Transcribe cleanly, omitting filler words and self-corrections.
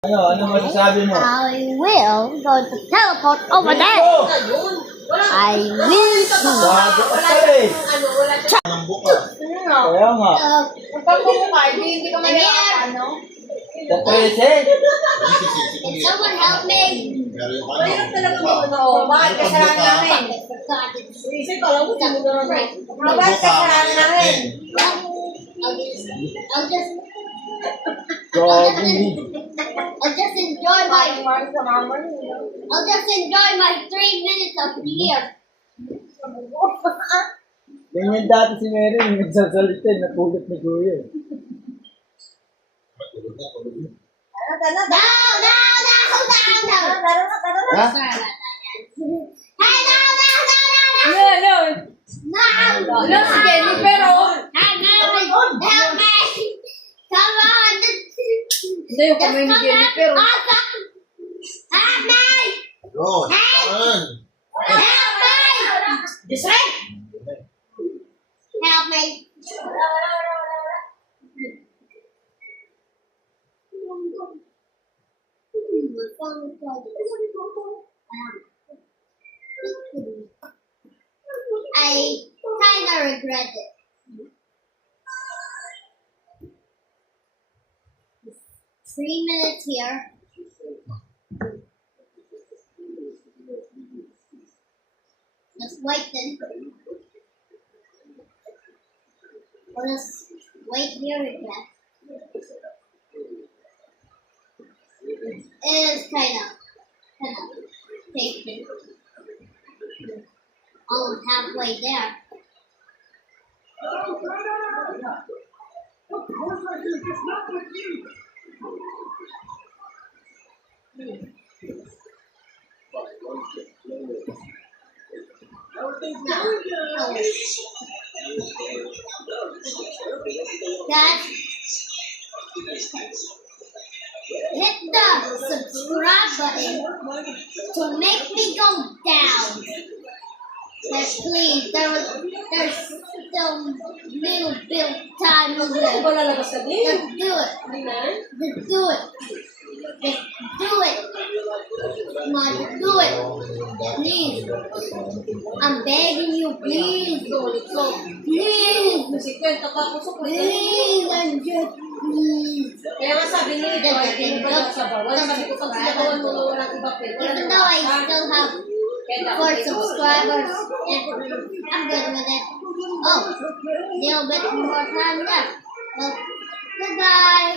Ano masasabi mo? I will go to teleport over there. I will to. Bago ka pa eh. Kaya nga. Kapag bumukha, hindi ka may ano? Sa 13. Someone help me. Mahirap talaga mo. Bakit kasalanan namin? Isip ko lang kung saan mo doon. Bakit kasalanan namin? I'll just enjoy my 3 minutes of the year. Ganyan dati si Mary, yung nagsasalita, napulot ni Kuya. Tara na. No. Ha? Sorry about that, guys. Hey, no. Ano si Jennifer, oh? Hey, no, help me. Come on. Hindi, yung kamay ni Jennifer. Help me. Help me. Disrek! Help me. I kind of regret it. Three minutes here. Let's wait then. Let's wait here again. It is kind of taking almost halfway there. Guys, hit the subscribe button to make me go down. Yes, please. There's still little bit of time to live. Let's do it. Let's do it. Let's do it. Come on, do it. Please. I'm begging you, please. Please. Please, and just please. Kaya nga sabi niya ito, ay pinipala sa bawal. Sabi ko, pag sinagawan mo na walang iba, Even though I still have 4 subscribers, I'm good with it. Oh, a little bit more time left. Well, goodbye.